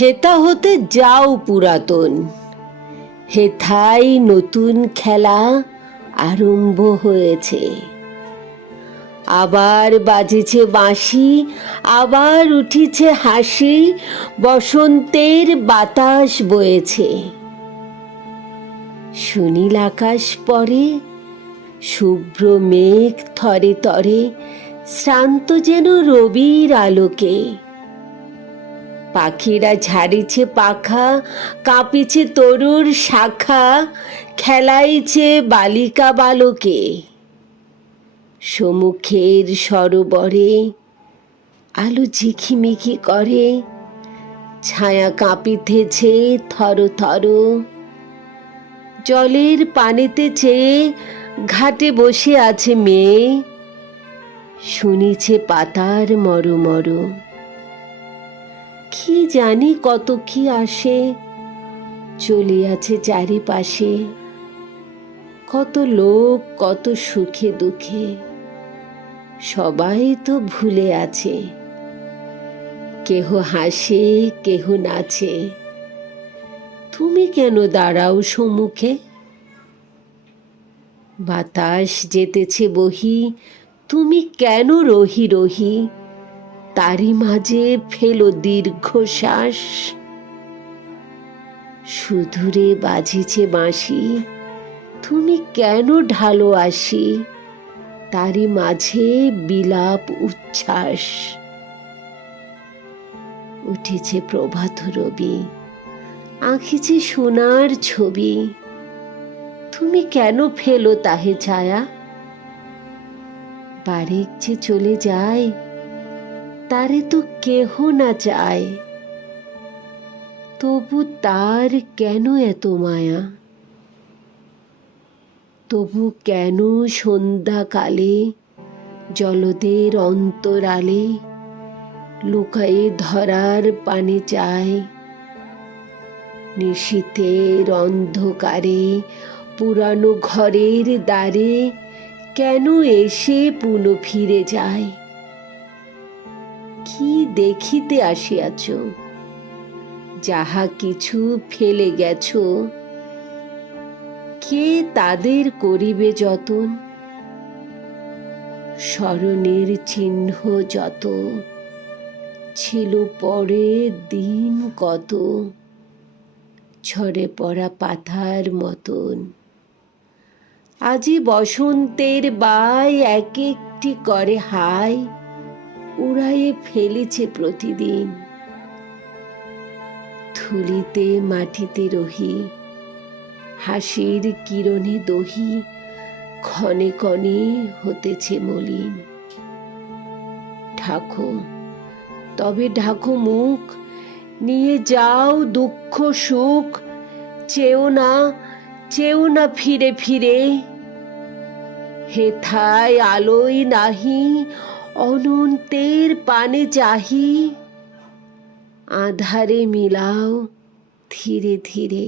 হেতা হতে যাও পুরাতন। হেথাই নতুন খেলা আরম্ভ হয়েছে। আবার বাজেছে বাঁশি, আবার উঠিছে হাসি, বসন্তের বাতাস বয়েছে। সুনীল আকাশ পরে, শুভ্র মেঘ থরে তরে শ্রান্ত যেন রবির আলোকে। পাখিরা ঝাড়িছে পাখা, কাঁপিছে তরুর শাখা, খেলাইছে বালিকা বালকে। সমুখের সরোবরে আলো ঝিকিমিকি করে, ছায়া কাঁপিতেছে থর থর। জলের পানিতে চেয়ে ঘাটে বসে আছে মেয়ে, শুনিছে পাতার মর মর। কি জানি কত কি আসে চলে আছে চারিপাশে। কত লোক, কত সুখে দুঃখে, সবাই তো ভুলে আছে। কেহ হাসে, কেহ নাচে। তুমি কেন দাঁড়াও সম্মুখে? বাতাস যেতেছে বহি, তুমি কেন রহি রহি? তারই মাঝে ফেলো দীর্ঘশ্বাস। সুদূরে বাজিছে বাঁশি, তুমি কেন ঢালো আসি তারই মাঝে বিলাপ উচ্ছ্বাস। উঠেছে প্রভাত রবি আঁকিছে সোনার ছবি। তুমি কেন ফেলো তাহে ছায়া? বারেক যে চলে যায় তারে তো কেহ না চায়। তবু তার কেন এত মায়া? তবু কেন সন্ধ্যাকালে, জলদের অন্তরালে লুকায়ে ধরার পানে চায়? নিশীতের অন্ধকারে, পুরানো ঘরের দ্বারে কেন এসে পুনঃ ফিরে যায়? কি দেখিতে আসিয়াছ? যাহা কিছু ফেলে গেছ, কে তাদের করিবে যতন? স্মরণের চিহ্ন যত, ছিল পরে দিন কত, ঝরে পড়া পাথার মতন। আজি বসন্তের বাই এক একটি করে হাই উড়াইয়ে ফেলেছে প্রতিদিন। ধুলিতে, মাটিতে রহি, হাসির কিরণে দহি, ক্ষণে ক্ষণে হতেছে মলিন। ঢাকো, তবে ঢাকো মুখ, নিয়ে যাও দুঃখ, সুখ, চেও না চেও না ফিরে ফিরে। হেথায় আলোই নাহি অনন্তের পানে চাহি আধারে মিলাও ধীরে ধীরে।